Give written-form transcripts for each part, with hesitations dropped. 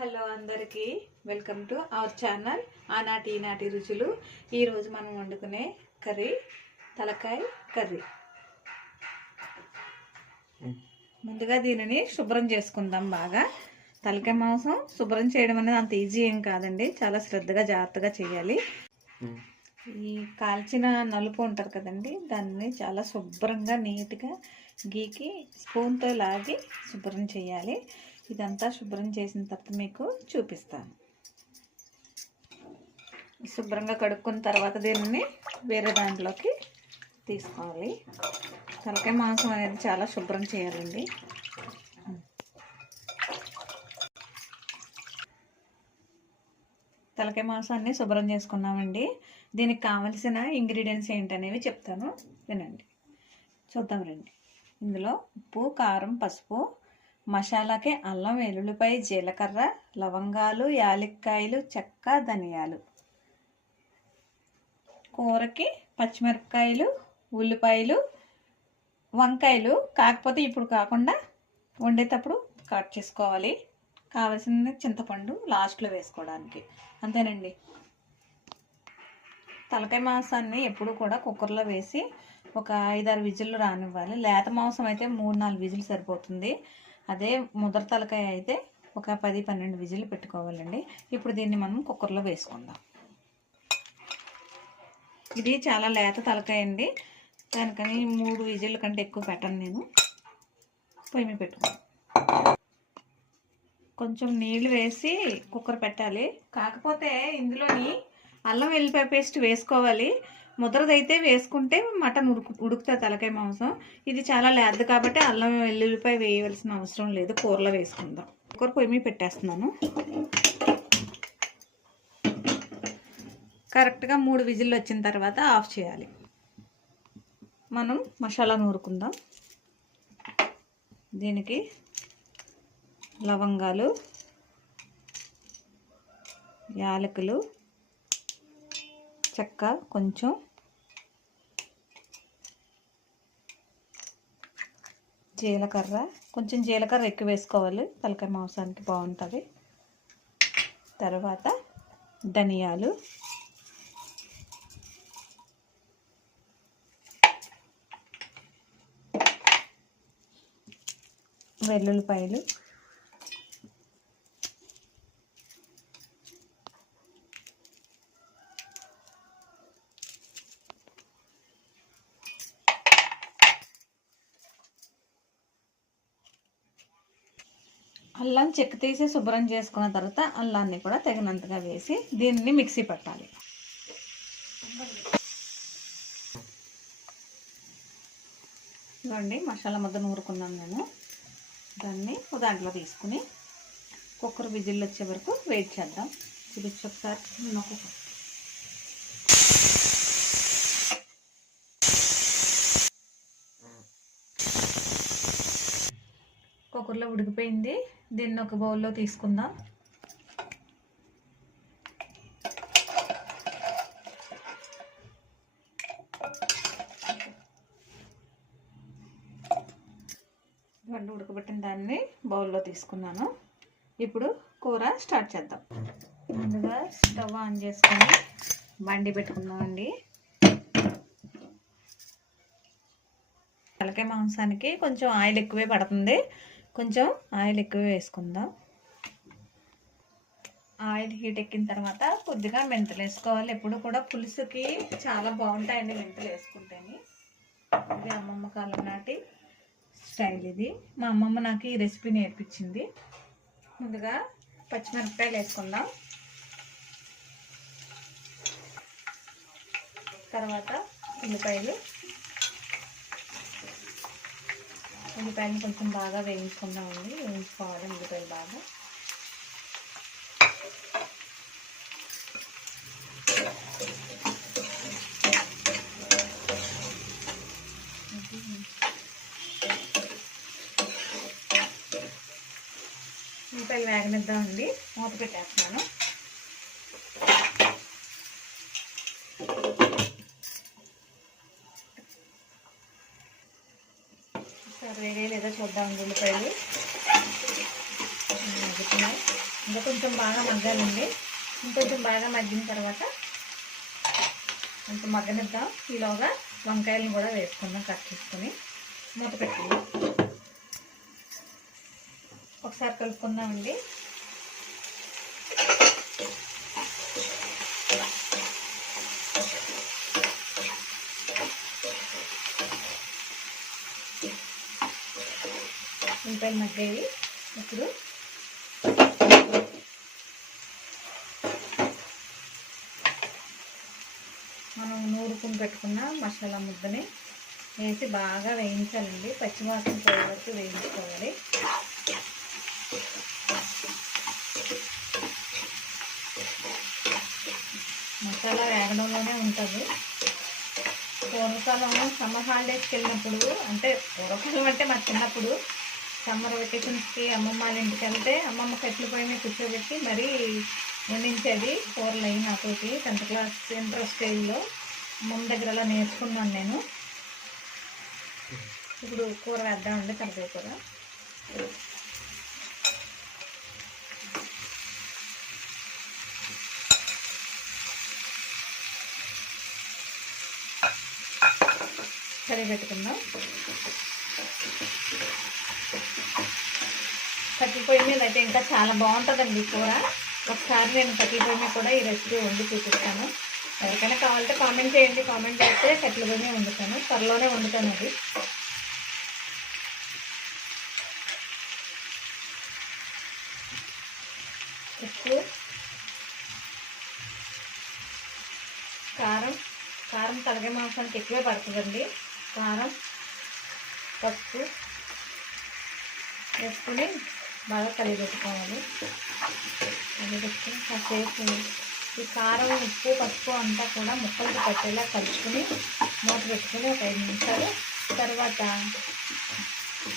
Hello అందరికీ welcome to our channel ఆనాటి ఈనాటి రుచులు. ఈరోజు మనం వండుకునే కర్రీ తలకాయ కర్రీ. ముందుగా దీనిని శుభ్రం చేసుకుందాం. బాగా తలకాయ మాంసం శుభ్రం చేయడం అనేది అంత ఈజీ ఏం కాదండి, చాలా శ్రద్ధగా జాగ్రత్తగా చేయాలి. ఈ కాల్చిన నలుపు ఉంటారు కదండి, దాన్ని చాలా శుభ్రంగా నీట్గా గీకి స్పూన్తో లాగి శుభ్రం చేయాలి. ఇదంతా శుభ్రం చేసిన తర్వాత మీకు చూపిస్తాను. శుభ్రంగా కడుక్కున్న తర్వాత దీనిని వేరే దాంట్లోకి తీసుకోవాలి. తలకాయ మాంసం అనేది చాలా శుభ్రం చేయాలండి. తలకాయ మాంసాన్ని శుభ్రం చేసుకున్నామండి. దీనికి కావలసిన ఇంగ్రీడియంట్స్ ఏంటనేవి చెప్తాను, వినండి. చూద్దాం రండి. ఇందులో ఉప్పు, కారం, పసుపు, మసాలాకి అల్లం, వెల్లుల్లిపాయ, జీలకర్ర, లవంగాలు, యాలక్కాయలు, చెక్క, ధనియాలు, కూరకి పచ్చిమిరపకాయలు, ఉల్లిపాయలు, వంకాయలు. కాకపోతే ఇప్పుడు కాకుండా వండేటప్పుడు కట్ చేసుకోవాలి. కావాల్సిన చింతపండు లాస్ట్లో వేసుకోవడానికి. అంతేనండి. తలకాయ మాంసాన్ని ఎప్పుడు కూడా కుక్కర్లో వేసి ఒక 5-6 విజిల్లు రానివ్వాలి. లేత మాంసం అయితే 3-4 విజిల్ సరిపోతుంది. అదే ముద్ర తలకాయ అయితే ఒక 10-12 విజిల్ పెట్టుకోవాలండి. ఇప్పుడు దీన్ని మనం కుక్కర్లో వేసుకుందాం. ఇది చాలా లేత తలకాయ అండి, దానికని 3 విజిల్ కంటే ఎక్కువ పెట్టను నేను. పొయ్యి మీద పెట్టుకోండి. కొంచెం నీళ్ళు వేసి కుక్కర్ పెట్టాలి. కాకపోతే ఇందులోని అల్లం వెల్లిపాయ పేస్ట్ వేసుకోవాలి. ముద్రదైతే వేసుకుంటే మటన్ ఉడుకుతుంది తలకాయ మాంసం. ఇది చాలా లేద్దు కాబట్టి అల్లం వెల్లుల్లిపాయ వేయవలసిన అవసరం లేదు. కూరలో వేసుకుందాం. కూర పొయ్యి మీద పెట్టేస్తున్నాను. కరెక్ట్గా 3 విజిల్లు వచ్చిన తర్వాత ఆఫ్ చేయాలి. మనం మసాలా నూరుకుందాం. దీనికి లవంగాలు, యాలకులు, చెక్క, కొంచెం జీలకర్ర, కొంచెం జీలకర్ర ఎక్కువ వేసుకోవాలి, తలకాయ మాంసానికి బాగుంటుంది. తర్వాత ధనియాలు, వెల్లుల్లిపాయలు, అల్లం చెక్క తీసి శుభ్రం చేసుకున్న తర్వాత అల్లాన్ని కూడా తగినంతగా వేసి దీన్ని మిక్సీ పట్టాలి. ఇవ్వండి, మసాలా ముద్ద నూరుకున్నాను నేను. దాన్ని దాంట్లో తీసుకుని కుక్కర్ విజిల్ వచ్చే వరకు వెయిట్ చేద్దాం. చూపించి ఒకసారి. కుక్కర్లో ఉడికిపోయింది. దీన్ని ఒక బౌల్లో తీసుకుందాం. వండు ఉడకబెట్టిన దాన్ని బౌల్లో తీసుకున్నాను. ఇప్పుడు కూర స్టార్ట్ చేద్దాం. ముందుగా స్టవ్ ఆన్ చేసుకొని బండి పెట్టుకుందామండి. తలకాయ మాంసానికి కొంచెం ఆయిల్ ఎక్కువే పడుతుంది, కొంచెం ఆయిల్ ఎక్కువ వేసుకుందాం. ఆయిల్ హీట్ ఎక్కిన తర్వాత కొద్దిగా మెంతులు వేసుకోవాలి. ఎప్పుడు కూడా పులుసుకి చాలా బాగుంటాయండి మెంతులు వేసుకుంటేనే. ఇది అమ్మమ్మ కాలం నాటి స్టైల్. ఇది మా అమ్మమ్మ నాకు ఈ రెసిపీ నేర్పించింది. ముందుగా పచ్చిమిరపకాయలు వేసుకుందాం. తర్వాత ఉల్లిపాయలు కొంచెం బాగా వేయించుకుందామండి. వేయించుకోవాలి ఉల్లిపాయలు బాగా. ఉల్లిపాయలు వేగనిద్దామండి. మూత పెట్టేస్తున్నాను. వేగే లేదా చూద్దాం. ఉల్లిపాయలు ఇంకా కొంచెం బాగా మగ్గాలండి. ఇంకొంచెం బాగా మగ్గిన తర్వాత కొంచెం మగ్గనిద్దాం. ఈలోగా వంకాయలను కూడా వేసుకుందాం. కట్ చేసుకొని మూత పెట్టుకుందాం. ఒకసారి కలుపుకుందామండి. వంకాయలు మగ్గాయి. ఇప్పుడు మనం నూరుకుని పెట్టుకున్న మసాలా ముద్దని వేసి బాగా వేయించాలండి. పచ్చివాసన పోయే వరకు వేయించుకోవాలి. మసాలా వేగడంలోనే ఉంటుంది. పూర్వకాలం సమ్మర్ హాలిడేస్కి వెళ్ళినప్పుడు, అంటే పూర్వకాలం అంటే మా చిన్నప్పుడు సమ్మర్ వెకేషన్స్కి అమ్మమ్మ వాళ్ళ ఇంటికి వెళ్తే అమ్మమ్మ కట్టెల పొయ్యి మీద కూర్చోబెట్టి మరీ వండించేది కూరలు అయ్యి. నాతోటి 10th క్లాస్ ఇంటర్ స్టైల్లో అమ్మమ్మ దగ్గర అలా నేర్చుకున్నాను నేను. ఇప్పుడు కూర వేద్దామండి. తలకాయ కూర కడిగి పెట్టుకుందాం. కట్టెల పొయ్యి మీద అయితే ఇంకా చాలా బాగుంటుందండి కూర. ఒకసారి నేను కట్టెల పొయ్యి మీద కూడా ఈ రెసిపీ వండి చూపిస్తాను. ఎవరికైనా కావాలంటే కామెంట్ చేయండి. కామెంట్ చేస్తే కట్టెల పొయ్యి మీద వండుతాను. త్వరలోనే వండుతాను. అది ఉప్పు, కారం తలకాయ మాంసానికి ఎక్కువే పడుతుందండి. కారం, పసుపు వేసుకుని బాగా కలిపెట్టుకోవాలి. కలిపెట్టుకుని కాసేపు ఈ కారం, ఉప్పు, పసుపు అంతా కూడా ముక్కలకి పట్టేలా కలుపుకొని మూత పెట్టుకుని ఒక 5 నిమిషాలు తర్వాత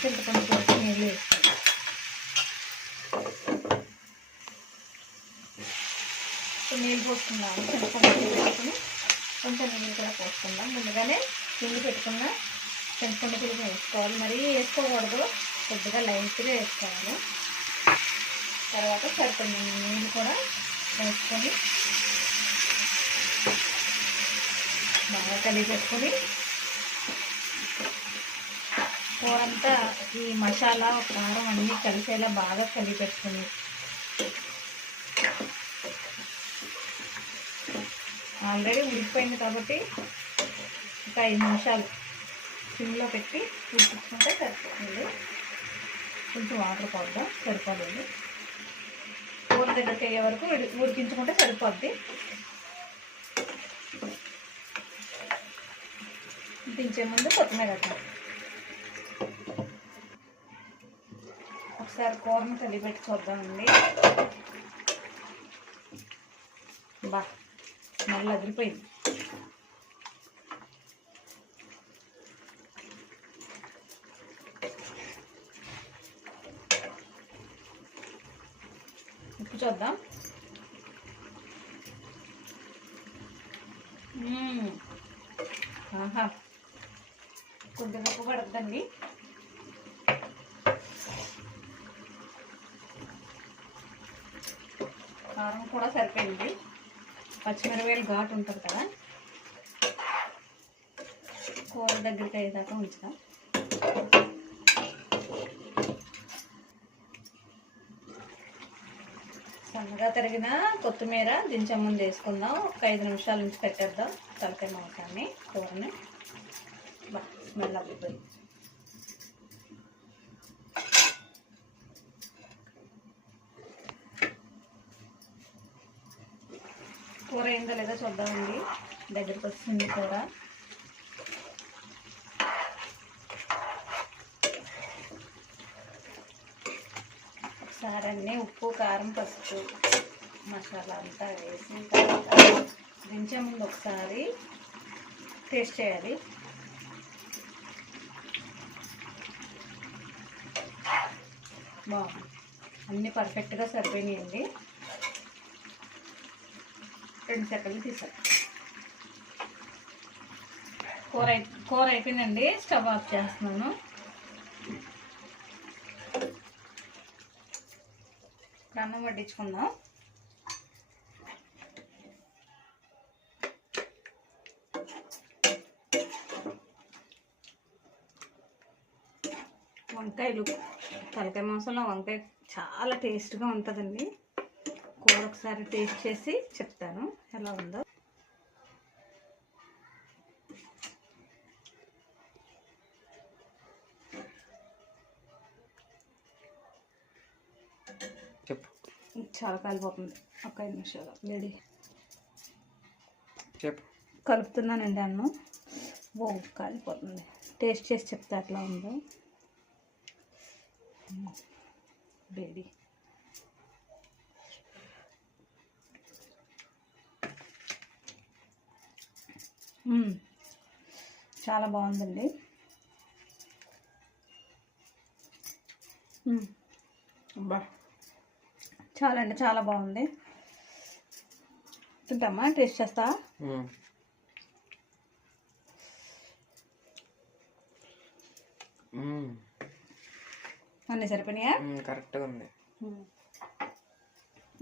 చింతపండు పులుసు నీళ్ళు వేసుకోవాలి. నీళ్ళు పోసుకుందాం. చింతపండు పెట్టుకుని కొంచెం నీళ్ళు కూడా పోసుకుందాం. ముందుగానే పిండి పెట్టుకున్న చింతపండు పులుసు వేసుకోవాలి. మరీ వేసుకోకూడదు, కొద్దిగా లైట్గా వేసుకోవాలి. తర్వాత సరిపడిన నీళ్ళు కూడా వేసుకొని బాగా కలిపేసుకొని కూరంతా ఈ మసాలా, కారం అన్నీ కలిసేలా బాగా కలిపెట్టుకుని ఆల్రెడీ ఉడికిపోయింది కాబట్టి ఒక 5 నిమిషాలు సిమ్లో పెట్టి ఉడికించుకుంటే సరిపోతుంది. కొంచెం వాటర్ పోద్దాం, సరిపోలేదు. కూర దగ్గరికి అయ్యే వరకు ఉడికించుకుంటే సరిపోద్ది. దించే ముందు కొత్తిమీర వేద్దాం. ఒకసారి కూరను కలిపెట్టి చూద్దామండి. బా స్మెల్ అదిరిపోయింది. ఉప్పు చూద్దాం. ఆహా, కొద్దిగా ఉప్పు పడుతుందండి. కారం కూడా సరిపోయింది. పచ్చిమిరపకాయలు ఘాటు ఉంటుంది కదా, కూర దగ్గరికి అయ్యేదాకా ఉంచుతాం. సన్నగా తరిగిన కొత్తిమీర దించే ముందు వేసుకుందాం. ఒక 5 నిమిషాల నుంచి పెట్టేద్దాం తలకాయ మాంసాన్ని, కూరని. స్మెల్ అవ్విపోయింది. కూర ఏందో లేదో చూద్దామండి. దగ్గరికి వస్తుంది కూర. ఒకసారి అన్నీ ఉప్పు, కారం, పసుపు, మసాలా అంతా వేసిన తర్వాత దించే ముందు ఒకసారి టేస్ట్ చేయాలి. బాగుంది. అన్నీ పర్ఫెక్ట్గా సరిపోయినాయండి. 2 సెకండ్లు తీసాను. కూర అయిపోయిందండి. స్టవ్ ఆఫ్ చేస్తున్నాను. అన్నం వడ్డించుకుందాం. వంకాయలు, తలకాయ మాంసంలో వంకాయ చాలా టేస్ట్గా ఉంటుందండి. కూర ఒకసారి టేస్ట్ చేసి చెప్తాను ఎలా ఉందో. చెప్పు. చాలా కాలిపోతుంది. ఒక 5 నిమిషాలు రెడీ. చెప్పు. కలుపుతున్నానండి అన్నం. ఓ కాలిపోతుంది. టేస్ట్ చేసి చెప్తా ఎట్లా ఉందో. రెడీ. చాలా బాగుందండి. అబ్బా చాలా అంటే చాలా బాగుంది. తింటామా? టేస్ట్ చేస్తా. అన్నీ సరిపోయినాయా? కరెక్ట్గా ఉంది.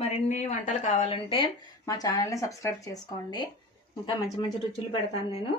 మరిన్ని వంటలు కావాలంటే మా ఛానల్ని సబ్స్క్రైబ్ చేసుకోండి. ఇంకా మంచి మంచి రుచులు పెడతాను నేను.